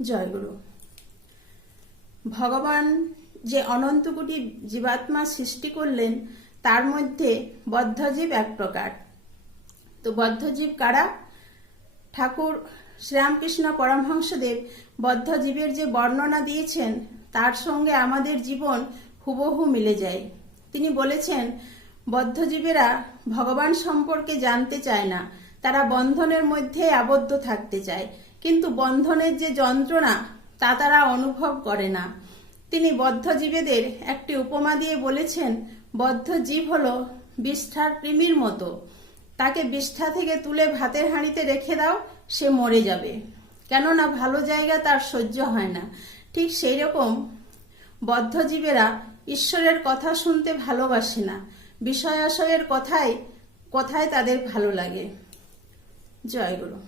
জয়গুরু। ভগবান যে অনন্ত কোটি জীবাত্মা সৃষ্টি করলেন তার মধ্যে বদ্ধজীব এক প্রকার। তো বদ্ধজীব কারা? ঠাকুর শ্রীরামকৃষ্ণ পরমহংসদেব বদ্ধজীবের যে বর্ণনা দিয়েছেন তার সঙ্গে আমাদের জীবন হুবহু মিলে যায়। তিনি বলেছেন, বদ্ধজীবেরা ভগবান সম্পর্কে জানতে চায় না, তারা বন্ধনের মধ্যে আবদ্ধ থাকতে চায়, কিন্তু বন্ধনের যে যন্ত্রণা তা তারা অনুভব করে না। তিনি বদ্ধজীবেদের একটি উপমা দিয়ে বলেছেন, বদ্ধজীব হলো বিষ্ঠার কৃমির মতো, তাকে বিষ্ঠা থেকে তুলে ভাতের হাঁড়িতে রেখে দাও, সে মরে যাবে, কেননা ভালো জায়গা তার সহ্য হয় না। ঠিক সেই রকম বদ্ধজীবেরা ঈশ্বরের কথা শুনতে ভালোবাসে না, বিষয়াশয়ের কথায় তাদের ভালো লাগে। জয় গুরু।